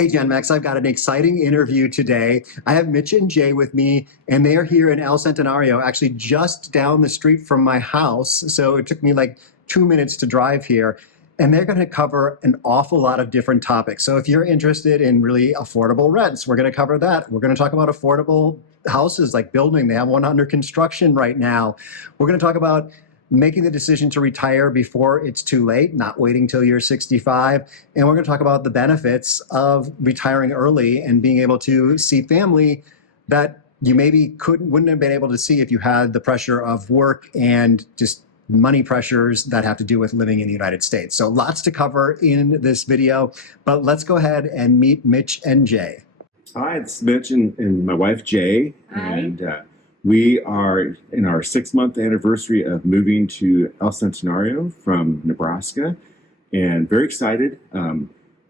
Hey, Gen Max, I've got an exciting interview today. I have Mitch and J with me, and they are here in El Centenario, actually just down the street from my house. So it took me like 2 minutes to drive here. And they're going to cover an awful lot of different topics. So if you're interested in really affordable rents, we're going to cover that. We're going to talk about affordable houses like building. They have one under construction right now. We're going to talk about making the decision to retire before it's too late, not waiting till you're 65. And we're going to talk about the benefits of retiring early and being able to see family that you maybe wouldn't have been able to see if you had the pressure of work and just money pressures that have to do with living in the United States. So lots to cover in this video, but let's go ahead and meet Mitch and Jay. Hi, it's Mitch and my wife Jay. Hi. And we are in our 6-month anniversary of moving to El Centenario from Nebraska, and very excited.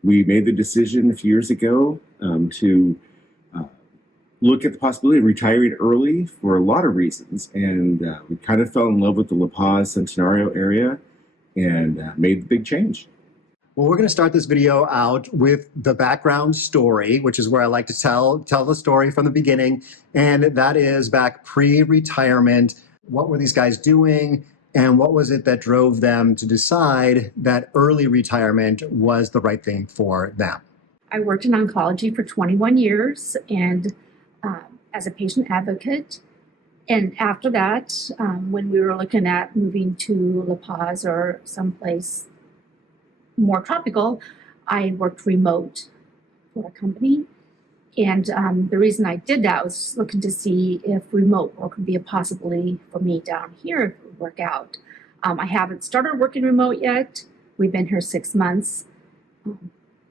We made the decision a few years ago to look at the possibility of retiring early for a lot of reasons, and we kind of fell in love with the La Paz Centenario area and made the big change. Well, we're going to start this video out with the background story, which is where I like to tell the story from the beginning. And that is back pre-retirement. What were these guys doing? And what was it that drove them to decide that early retirement was the right thing for them? I worked in oncology for 21 years and as a patient advocate. And after that, when we were looking at moving to La Paz or someplace more tropical, I worked remote for a company. And the reason I did that was just looking to see if remote work would be a possibility for me down here if it would work out. I haven't started working remote yet. We've been here 6 months.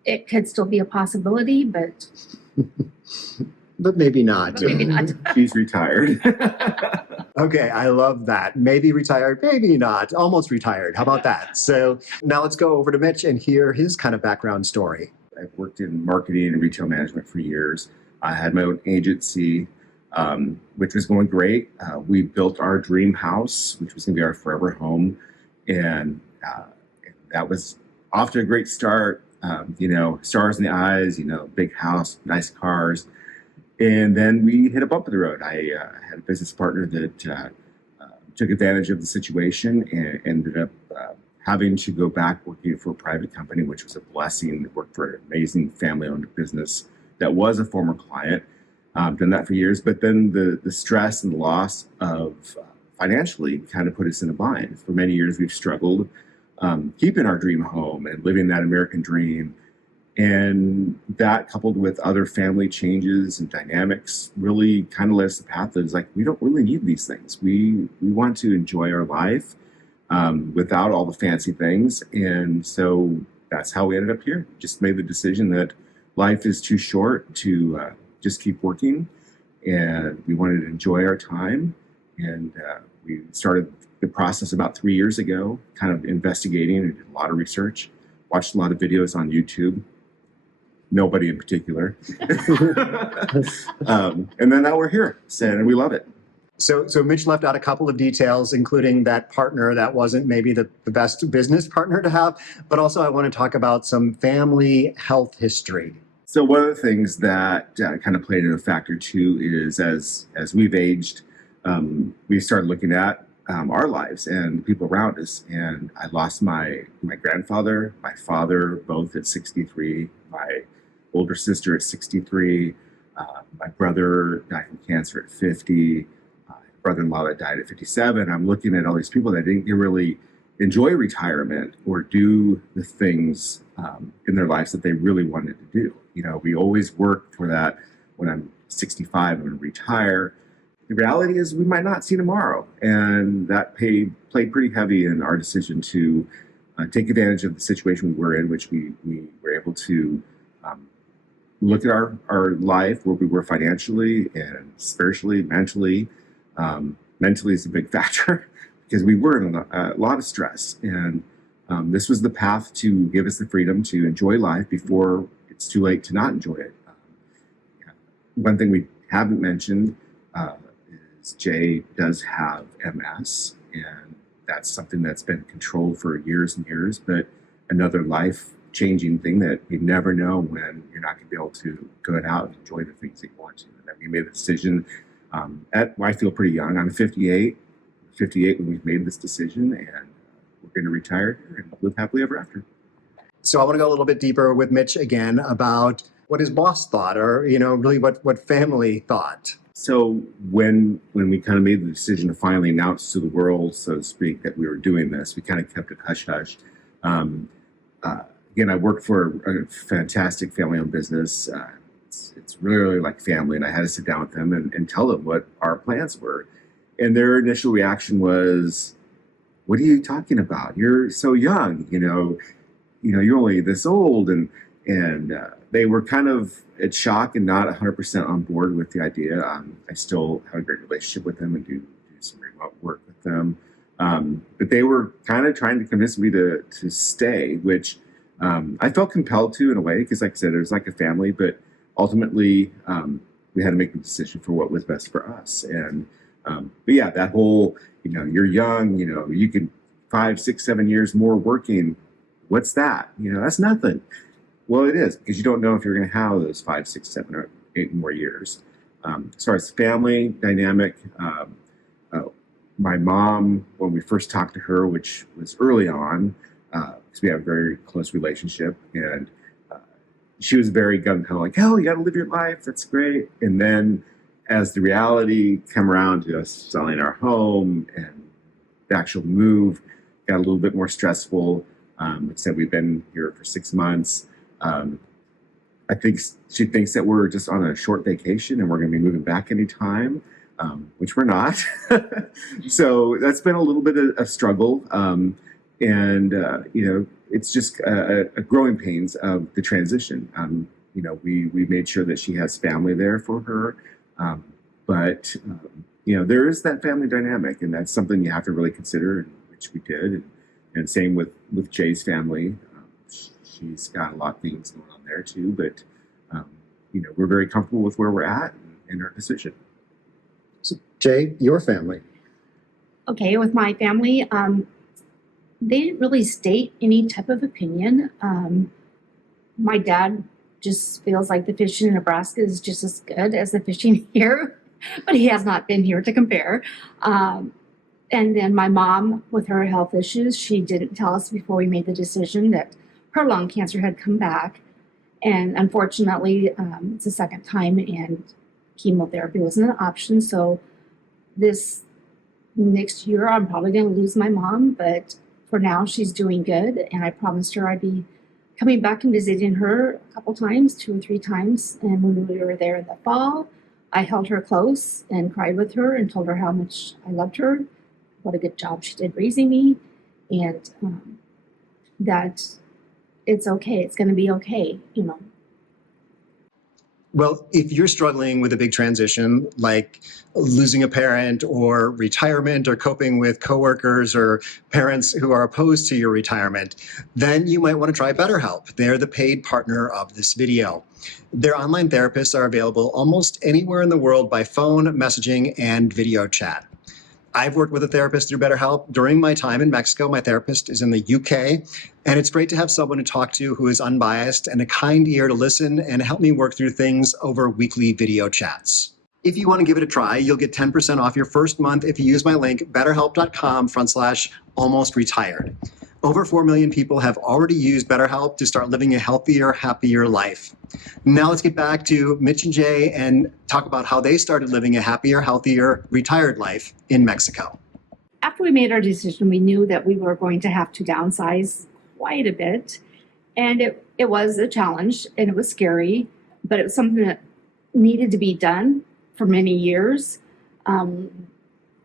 It could still be a possibility, but But maybe not. maybe not. She's retired. Okay, I love that. Maybe retired, maybe not. Almost retired. How about that? So now let's go over to Mitch and hear his kind of background story. I've worked in marketing and retail management for years. I had my own agency, which was going great. We built our dream house, which was going to be our forever home. And that was off to a great start. Stars in the eyes, big house, nice cars. And then we hit a bump in the road. I had a business partner that took advantage of the situation and ended up having to go back working for a private company, which was a blessing. Worked for an amazing family-owned business that was a former client. Done that for years, but then the stress and the loss of financially kind of put us in a bind. For many years, we've struggled keeping our dream home and living that American dream. And that, coupled with other family changes and dynamics, really kind of led us the path that is like, we don't really need these things. We want to enjoy our life without all the fancy things. And so that's how we ended up here. Just made the decision that life is too short to just keep working. And we wanted to enjoy our time. And we started the process about 3 years ago, kind of investigating and did a lot of research, watched a lot of videos on YouTube. Nobody in particular. And then now we're here, and we love it. So Mitch left out a couple of details, including that partner that wasn't maybe the best business partner to have, but also I want to talk about some family health history. So one of the things that kind of played into a factor too is as we've aged, we started looking at our lives and people around us. And I lost my grandfather, my father, both at 63, my older sister at 63, my brother died from cancer at 50, brother-in-law that died at 57. I'm looking at all these people that didn't really enjoy retirement or do the things in their lives that they really wanted to do. We always work for that. When I'm 65, I'm going to retire. The reality is we might not see tomorrow. And that played pretty heavy in our decision to take advantage of the situation we were in, which we were able to look at our life, where we were financially and spiritually, mentally. Mentally is a big factor because we were in a lot of stress. And this was the path to give us the freedom to enjoy life before it's too late to not enjoy it. One thing we haven't mentioned is Jay does have MS, and that's something that's been controlled for years and years, but another life changing thing that you never know when you're not going to be able to go out and enjoy the things that you want to. And then we made the decision I feel pretty young. I'm 58 when we've made this decision, and we're going to retire here and live happily ever after. So I want to go a little bit deeper with Mitch again about what his boss thought, or, really what family thought. So when we kind of made the decision to finally announce to the world, so to speak, that we were doing this, we kind of kept it hush-hush. Again, I work for a fantastic family-owned business. It's really like family, and I had to sit down with them and tell them what our plans were. And their initial reaction was, "What are you talking about? You're so young, you're only this old." And they were kind of at shock and not 100% on board with the idea. I still have a great relationship with them and do some remote work with them. But they were kind of trying to convince me to stay, which I felt compelled to in a way, because like I said, it was like a family, but ultimately we had to make the decision for what was best for us. And but yeah, that whole, you're young, you can 5, 6, 7 years more working. What's that? That's nothing. Well, it is, because you don't know if you're going to have those 5, 6, 7, or 8 more years. As far as family dynamic, my mom, when we first talked to her, which was early on, because we have a very close relationship, and she was very gung-ho, like, "Oh, you got to live your life. That's great." And then as the reality came around to us selling our home and the actual move got a little bit more stressful, said we've been here for 6 months. I think she thinks that we're just on a short vacation and we're going to be moving back anytime, which we're not. So that's been a little bit of a struggle. It's just a growing pains of the transition. We made sure that she has family there for her. But there is that family dynamic, and that's something you have to really consider, which we did. And same with Jay's family. She's got a lot of things going on there too, but we're very comfortable with where we're at and our decision. So Jay, your family. Okay, with my family, they didn't really state any type of opinion. My dad just feels like the fishing in Nebraska is just as good as the fishing here, but he has not been here to compare. And then my mom, with her health issues, she didn't tell us before we made the decision that her lung cancer had come back. And unfortunately, it's the second time, and chemotherapy wasn't an option. So this next year, I'm probably going to lose my mom, but for now, she's doing good. And I promised her I'd be coming back and visiting her a couple times, 2 or 3 times. And when we were there in the fall, I held her close and cried with her and told her how much I loved her, what a good job she did raising me, and that it's okay. It's going to be okay, Well, if you're struggling with a big transition, like losing a parent or retirement or coping with coworkers or parents who are opposed to your retirement, then you might want to try BetterHelp. They're the paid partner of this video. Their online therapists are available almost anywhere in the world by phone, messaging, and video chat. I've worked with a therapist through BetterHelp. During my time in Mexico, my therapist is in the UK, and it's great to have someone to talk to who is unbiased and a kind ear to listen and help me work through things over weekly video chats. If you want to give it a try, you'll get 10% off your first month if you use my link, betterhelp.com/almost-retired. Over 4 million people have already used BetterHelp to start living a healthier, happier life. Now let's get back to Mitch and Jay and talk about how they started living a happier, healthier, retired life in Mexico. After we made our decision, we knew that we were going to have to downsize quite a bit. And it was a challenge, and it was scary, but it was something that needed to be done for many years.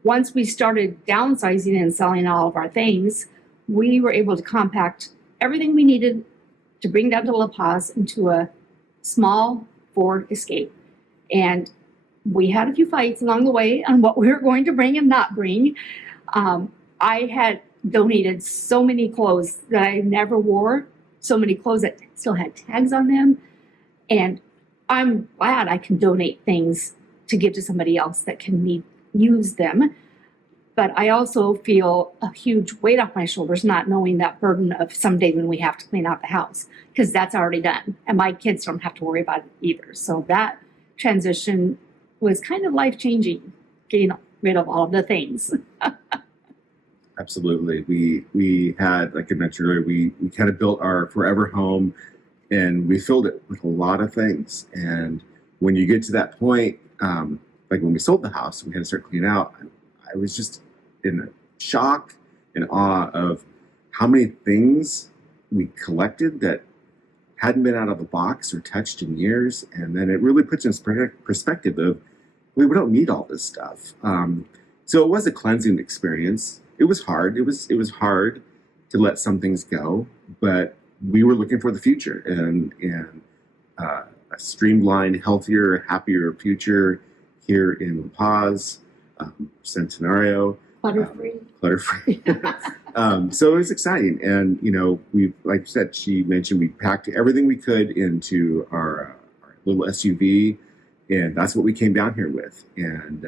Once we started downsizing and selling all of our things, we were able to compact everything we needed to bring down to La Paz into a small Ford Escape. And we had a few fights along the way on what we were going to bring and not bring. I had donated so many clothes that I never wore, so many clothes that still had tags on them. And I'm glad I can donate things to give to somebody else that can use them. But I also feel a huge weight off my shoulders, not knowing that burden of someday when we have to clean out the house, because that's already done. And my kids don't have to worry about it either. So that transition was kind of life-changing, getting rid of all of the things. Absolutely. We had, like I mentioned earlier, we kind of built our forever home, and we filled it with a lot of things. And when you get to that point, like when we sold the house, we had to start cleaning out. I was just in shock and awe of how many things we collected that hadn't been out of the box or touched in years. And then it really puts in perspective of, we don't need all this stuff. So it was a cleansing experience. It was hard. It was hard to let some things go, but we were looking for the future and a streamlined, healthier, happier future here in La Paz, Centenario. Clutter-free. So it was exciting. And, we, like you said, she mentioned we packed everything we could into our little SUV, and that's what we came down here with. And,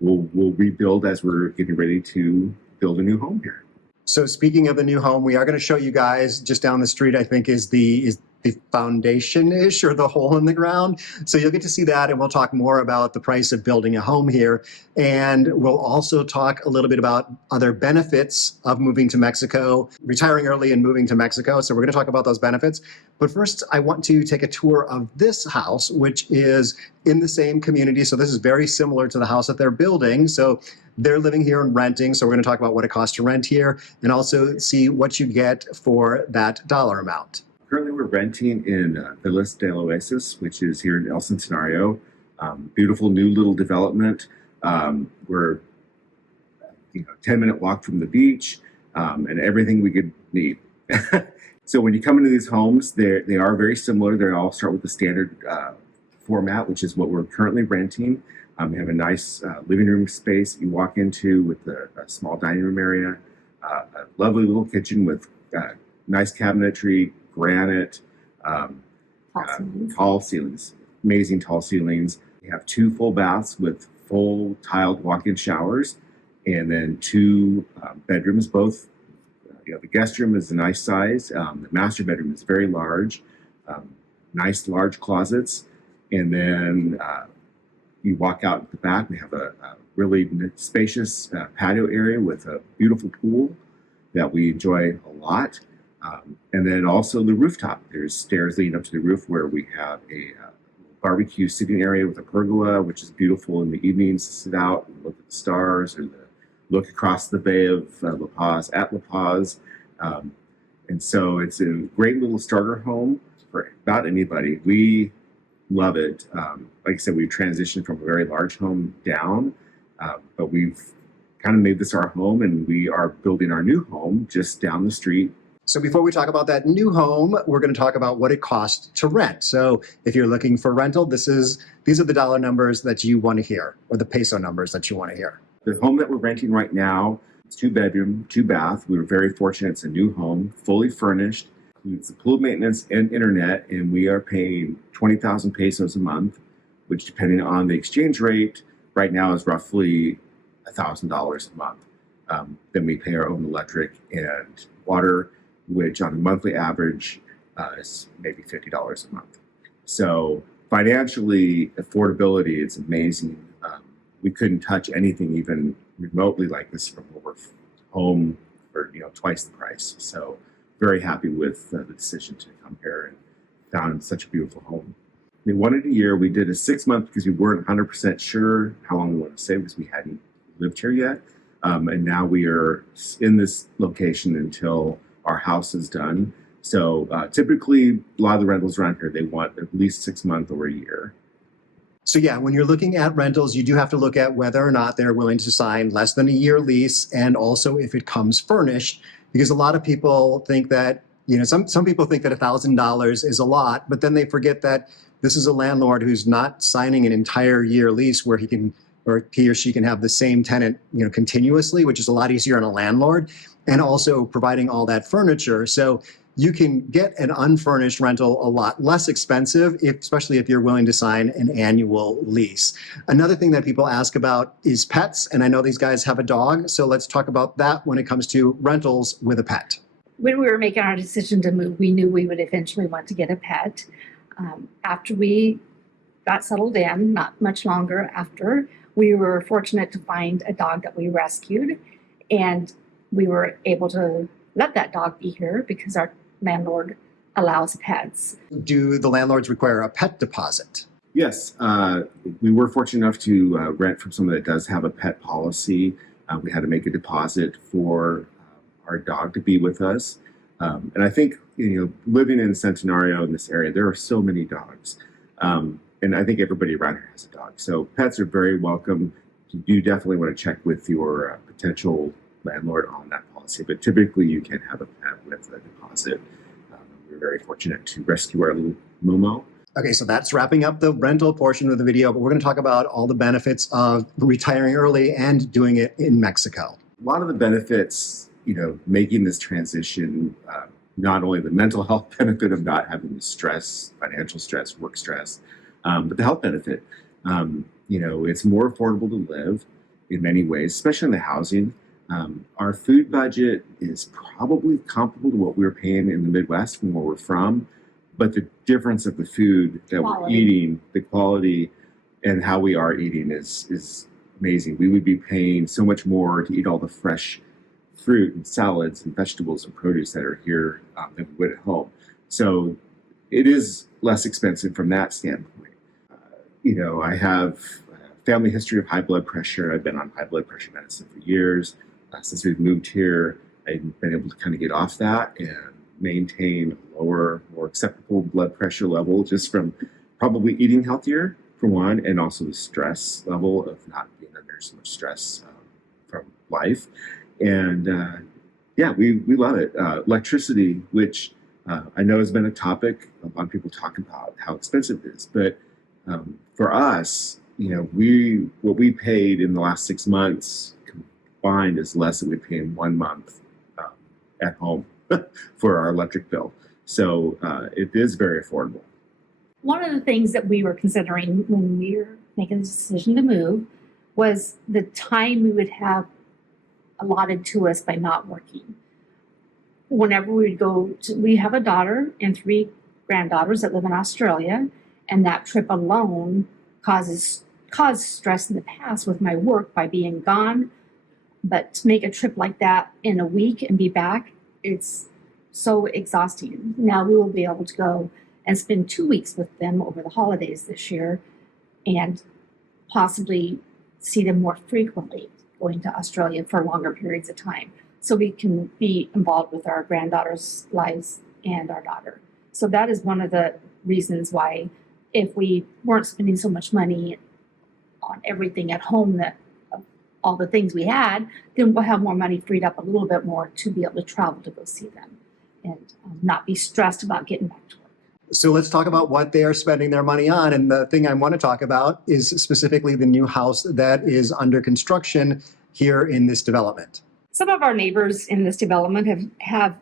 we'll rebuild as we're getting ready to build a new home here. So speaking of the new home, we are going to show you guys just down the street, I think is the foundation-ish or the hole in the ground. So you'll get to see that, and we'll talk more about the price of building a home here. And we'll also talk a little bit about other benefits of moving to Mexico, retiring early and moving to Mexico. So we're going to talk about those benefits. But first, I want to take a tour of this house, which is in the same community. So this is very similar to the house that they're building. So they're living here and renting. So we're going to talk about what it costs to rent here and also see what you get for that dollar amount. Currently, we're renting in Villas del Oasis, which is here in El Centenario. Beautiful new little development. We're 10-minute walk from the beach and everything we could need. So when you come into these homes, they are very similar. They all start with the standard format, which is what we're currently renting. We have a nice living room space you walk into with a small dining room area, a lovely little kitchen with nice cabinetry, granite, tall ceilings, amazing tall ceilings. We have 2 full baths with full tiled walk-in showers, and then 2 bedrooms. Both, the guest room is a nice size. The master bedroom is very large, nice large closets, and then you walk out the back. We have a really spacious patio area with a beautiful pool that we enjoy a lot. And then also the rooftop. There's stairs leading up to the roof where we have a barbecue sitting area with a pergola, which is beautiful in the evenings to sit out and look at the stars or look across the bay of La Paz at La Paz. And so it's a great little starter home for about anybody. We love it. Like I said, we've transitioned from a very large home down, but we've kind of made this our home, and we are building our new home just down the street. So before we talk about that new home, we're going to talk about what it costs to rent. So if you're looking for rental, these are the dollar numbers that you want to hear, or the peso numbers that you want to hear. The home that we're renting right now is 2 bedroom, 2 bath. We were very fortunate. It's a new home, fully furnished, includes the pool maintenance and internet, and we are paying 20,000 pesos a month, which depending on the exchange rate, right now is roughly $1,000 a month. Then we pay our own electric and water, which on a monthly average is maybe $50 a month. So financially, affordability, it's amazing. We couldn't touch anything even remotely like this from where we're home for twice the price. So very happy with the decision to come here and found such a beautiful home. We wanted a year. We did a 6-month because we weren't 100% sure how long we wanted to stay because we hadn't lived here yet. And now we are in this location until our house is done. So typically, a lot of the rentals around here, they want at least 6 months or a year. So yeah, when you're looking at rentals, you do have to look at whether or not they're willing to sign less than a year lease, and also if it comes furnished, because a lot of people think that, some people think that $1,000 is a lot, but then they forget that this is a landlord who's not signing an entire year lease where he or she can have the same tenant, continuously, which is a lot easier on a landlord, and also providing all that furniture. So you can get an unfurnished rental a lot less expensive, especially if you're willing to sign an annual lease. Another thing that people ask about is pets, and I know these guys have a dog, so let's talk about that when it comes to rentals with a pet. When we were making our decision to move, we knew we would eventually want to get a pet. After we got settled in, not much longer after, we were fortunate to find a dog that we rescued, and we were able to let that dog be here because our landlord allows pets. Do the landlords require a pet deposit? Yes, we were fortunate enough to rent from someone that does have a pet policy. We had to make a deposit for our dog to be with us. And I think, living in Centenario in this area, there are so many dogs. And I think everybody around here has a dog. So pets are very welcome. You do definitely want to check with your potential landlord on that policy. But typically you can have a pet with a deposit. We're very fortunate to rescue our little Momo. Okay, so that's wrapping up the rental portion of the video, but we're going to talk about all the benefits of retiring early and doing it in Mexico. A lot of the benefits, making this transition, not only the mental health benefit of not having the stress, financial stress, work stress, but the health benefit. It's more affordable to live in many ways, especially in the housing. Our food budget is probably comparable to what we were paying in the Midwest from where we're from, but the difference of the food that we're eating, the quality, and how we are eating is amazing. We would be paying so much more to eat all the fresh fruit and salads and vegetables and produce that are here than we would at home. So it is less expensive from that standpoint. I have a family history of high blood pressure. I've been on high blood pressure medicine for years. Since we've moved here, I've been able to kind of get off that and maintain a lower, more acceptable blood pressure level just from probably eating healthier, for one, and also the stress level of not being under so much stress from life. And we love it. Electricity, which I know has been a topic. A lot of people talk about how expensive it is, but for us, what we paid in the last 6 months combined is less than we pay in 1 month at home for our electric bill. So it is very affordable. One of the things that we were considering when we were making the decision to move was the time we would have allotted to us by not working. Whenever we have a daughter and 3 granddaughters that live in Australia, and that trip alone caused stress in the past with my work by being gone. But to make a trip like that in a week and be back, it's so exhausting. Now we will be able to go and spend 2 weeks with them over the holidays this year and possibly see them more frequently, going to Australia for longer periods of time. So we can be involved with our granddaughters' lives and our daughter. So that is one of the reasons why, if we weren't spending so much money on everything at home, that all the things we had, then we'll have more money freed up a little bit more to be able to travel to go see them and not be stressed about getting back to work. So let's talk about what they are spending their money on. And the thing I want to talk about is specifically the new house that is under construction here in this development. Some of our neighbors in this development have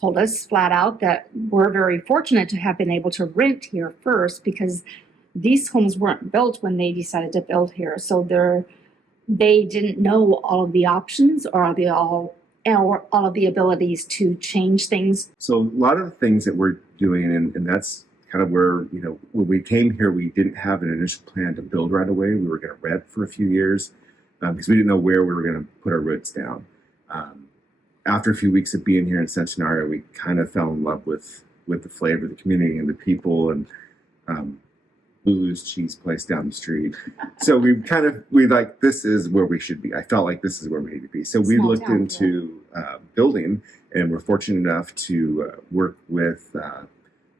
told us flat out that we're very fortunate to have been able to rent here first, because these homes weren't built when they decided to build here. So they didn't know all of the options or all of the abilities to change things. So a lot of the things that we're doing, and that's kind of where, when we came here, we didn't have an initial plan to build right away. We were going to rent for a few years because we didn't know where we were going to put our roots down. After a few weeks of being here in Centenario, we kind of fell in love with the flavor of the community and the people, and Lulu's cheese place down the street. So we like, this is where we should be. I felt like this is where we need to be. So we looked into building, and we're fortunate enough to work with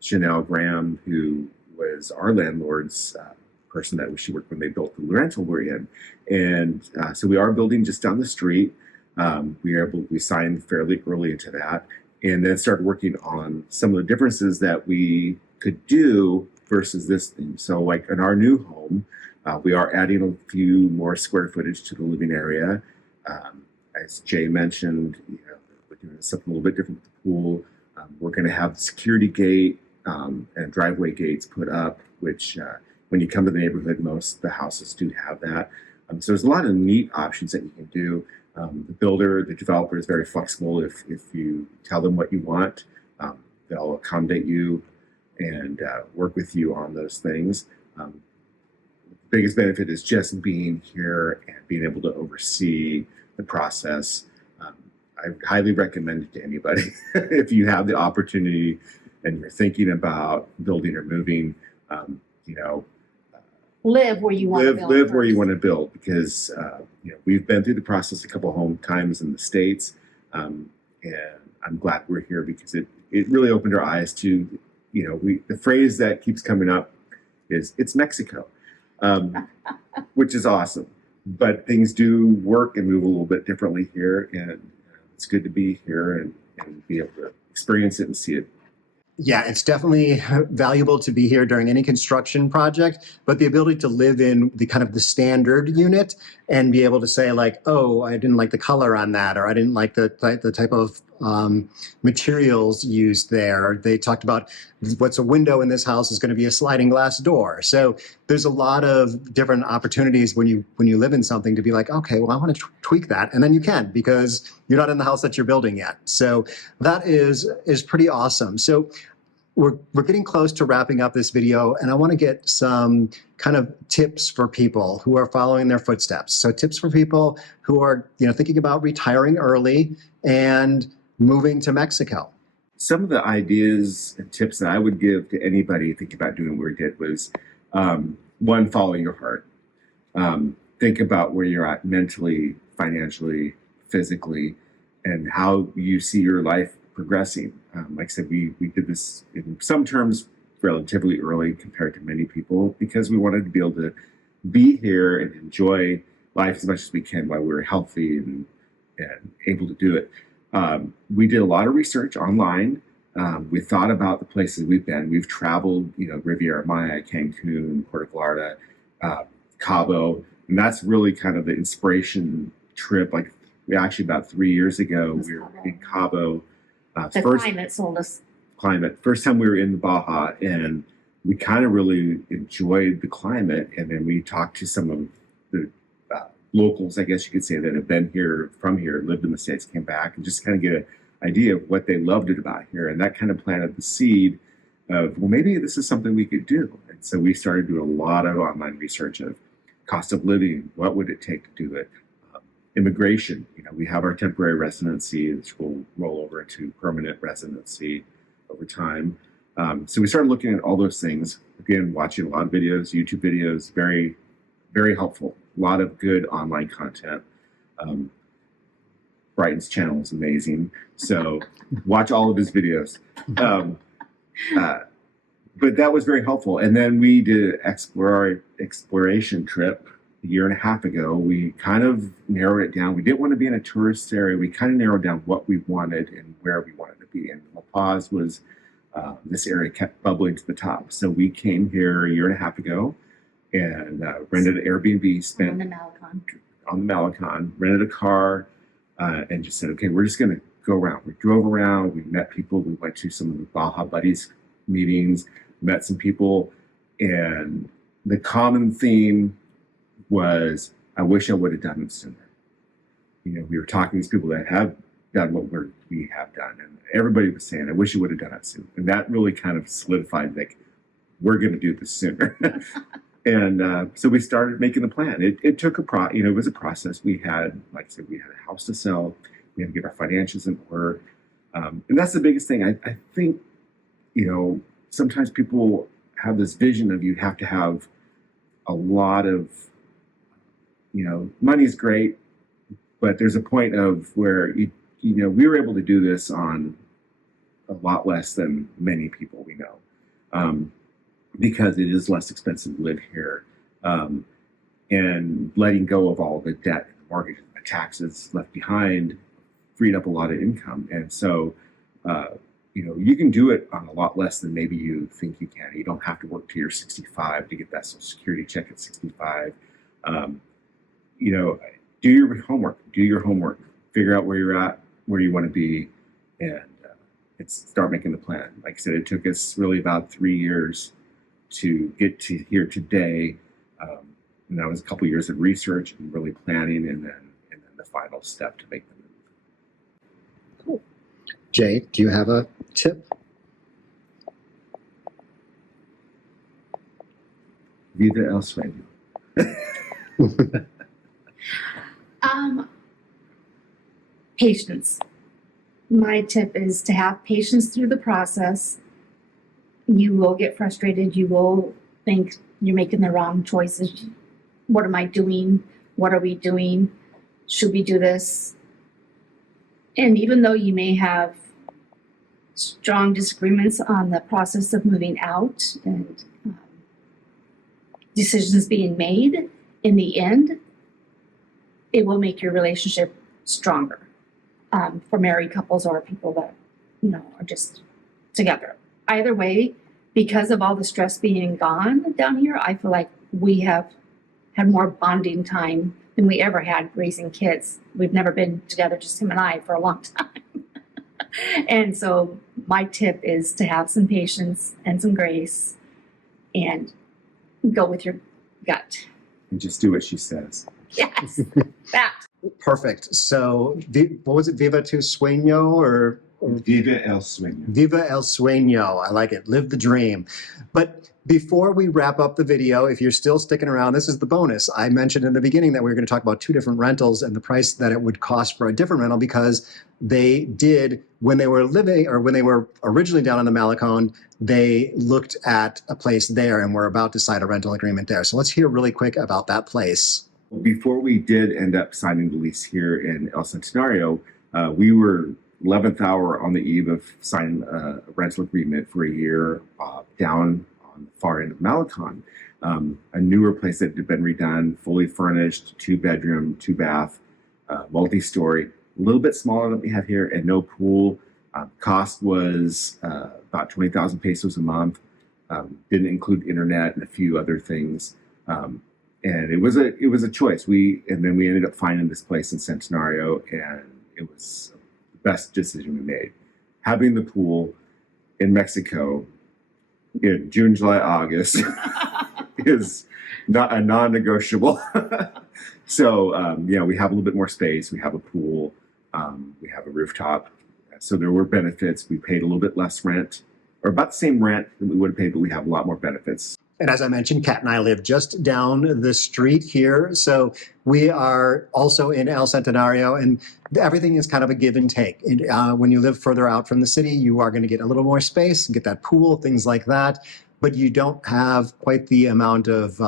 Chanel Graham, who was our landlord's person that she worked when they built the rental we're in. And so we are building just down the street. We signed fairly early into that, and then started working on some of the differences that we could do versus this thing. So like in our new home, we are adding a few more square footage to the living area. As Jay mentioned, we're doing something a little bit different with the pool. We're going to have the security gate and driveway gates put up, which when you come to the neighborhood, most of the houses do have that. So there's a lot of neat options that you can do. The developer is very flexible. If you tell them what you want, they'll accommodate you and work with you on those things. The biggest benefit is just being here and being able to oversee the process. I highly recommend it to anybody. If you have the opportunity and you're thinking about building or moving, you know, Live where you want to build. Live where you want to build, because you know, we've been through the process a couple home times in the States, and I'm glad we're here because it really opened our eyes to, you know, the phrase that keeps coming up is "it's Mexico," which is awesome. But things do work and move a little bit differently here, and it's good to be here and be able to experience it and see it. Yeah, it's definitely valuable to be here during any construction project, but the ability to live in the kind of the standard unit and be able to say like, oh, I didn't like the color on that, or I didn't like the type of materials used there. They talked about what's a window in this house is going to be a sliding glass door. So there's a lot of different opportunities when you live in something to be like, okay, well, I want to tweak that, and then you can because you're not in the house that you're building yet. So that is pretty awesome. So we're getting close to wrapping up this video, and I want to get some kind of tips for people who are following their footsteps. So tips for people who are, you know, thinking about retiring early and moving to Mexico. Some of the ideas and tips that I would give to anybody thinking about doing what we did was, one, follow your heart. Think about where you're at mentally, financially, physically, and how you see your life progressing. Like I said, we did this in some terms relatively early compared to many people because we wanted to be able to be here and enjoy life as much as we can while we're healthy and able to do it. We did a lot of research online. We thought about the places we've been. We've traveled, you know, Riviera Maya, Cancun, Puerto Vallarta, Cabo, and that's really kind of the inspiration trip. Like we actually about 3 years ago, we were in Cabo. Climate sold us. First time we were in the Baja, and we kind of really enjoyed the climate. And then we talked to some of the locals, I guess you could say, that have been here, from here, lived in the States, came back, and just kind of get an idea of what they loved it about here. And that kind of planted the seed of, well, maybe this is something we could do. And so we started doing a lot of online research of cost of living, what would it take to do it? Immigration, you know, we have our temporary residency, which will roll over into permanent residency over time. So we started looking at all those things. Again, watching a lot of videos, YouTube videos, very, very helpful. A lot of good online content. Brighton's channel is amazing, so watch all of his videos. But that was very helpful. And then we did an exploration trip a year and a half ago. We kind of narrowed it down. We didn't want to be in a tourist area. We kind of narrowed down what we wanted and where we wanted to be. And La Paz was, this area kept bubbling to the top. So we came here a year and a half ago and rented an Airbnb, on the Malecon, rented a car, and just said, okay, we're just going to go around. We drove around, we met people, we went to some of the Baja Buddies meetings, met some people, and the common theme was, I wish I would have done it sooner. You know, we were talking to these people that have done what we have done, and everybody was saying, I wish you would have done it sooner. And that really kind of solidified, like, we're going to do this sooner. And so we started making the plan. It took it was a process. We had, like I said, we had a house to sell. We had to get our financials in order. And that's the biggest thing. I think, you know, sometimes people have this vision of you have to have a lot of, you know, money's great, but there's a point of where, you know, we were able to do this on a lot less than many people we know. Because it is less expensive to live here, and letting go of all the debt, the mortgage, the taxes left behind, freed up a lot of income. And so, you know, you can do it on a lot less than maybe you think you can. You don't have to work till you're 65 to get that Social Security check at 65. You know, do your homework, figure out where you're at, where you want to be, and start making the plan. Like I said, it took us really about 3 years to get to here today. And that was a couple years of research and really planning, and then the final step to make the move. Cool. Jay, do you have a tip? Viva el sueño. Patience. My tip is to have patience through the process. You will get frustrated. You will think you're making the wrong choices. What am I doing? What are we doing? Should we do this? And even though you may have strong disagreements on the process of moving out and decisions being made, in the end, it will make your relationship stronger for married couples or people that, are just together. Either way, because of all the stress being gone down here, I feel like we have had more bonding time than we ever had raising kids. We've never been together, just him and I, for a long time. And so my tip is to have some patience and some grace and go with your gut. And just do what she says. Yes, that. Perfect. So, what was it? Viva tu sueño or Viva el sueño. Viva el sueño. I like it. Live the dream. But before we wrap up the video, if you're still sticking around, this is the bonus. I mentioned in the beginning that we were going to talk about 2 different rentals and the price that it would cost for a different rental, because they did, when they were living, or when they were originally down in the Malecon, they looked at a place there and were about to sign a rental agreement there. So let's hear really quick about that place. Before we did end up signing the lease here in El Centenario, we were 11th hour on the eve of signing a rental agreement for a year down on the far end of Malecon. A newer place that had been redone, fully furnished, 2-bedroom, 2-bath, multi-story, a little bit smaller than we have here, and no pool. Cost was about 20,000 pesos a month. Didn't include internet and a few other things. And it was a choice. And then we ended up finding this place in Centenario, and it was the best decision we made. Having the pool in Mexico in June, July, August is not a non-negotiable. So we have a little bit more space. We have a pool. We have a rooftop. So there were benefits. We paid a little bit less rent, or about the same rent that we would have paid, but we have a lot more benefits. And as I mentioned, Kat and I live just down the street here. So we are also in El Centenario, and everything is kind of a give and take. When you live further out from the city, you are going to get a little more space, get that pool, things like that. But you don't have quite the amount of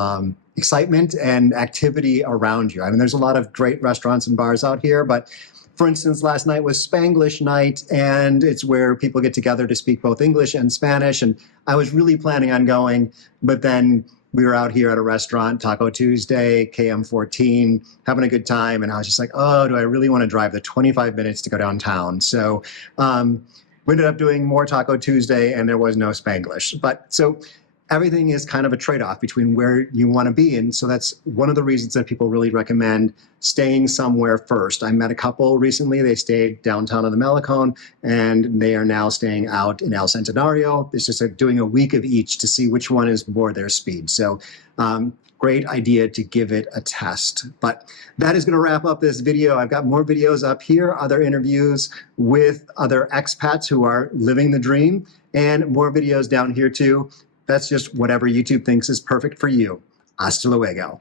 excitement and activity around you. I mean, there's a lot of great restaurants and bars out here, but for instance, last night was Spanglish night, and it's where people get together to speak both English and Spanish. And I was really planning on going, but then we were out here at a restaurant, Taco Tuesday, KM14, having a good time. And I was just like, oh, do I really want to drive the 25 minutes to go downtown? So we ended up doing more Taco Tuesday, and there was no Spanglish. But so everything is kind of a trade-off between where you want to be. And so that's one of the reasons that people really recommend staying somewhere first. I met a couple recently. They stayed downtown on the Malecon, and they are now staying out in El Centenario. It's just doing a week of each to see which one is more their speed. So great idea to give it a test. But that is going to wrap up this video. I've got more videos up here, other interviews with other expats who are living the dream, and more videos down here too. That's just whatever YouTube thinks is perfect for you. Hasta luego.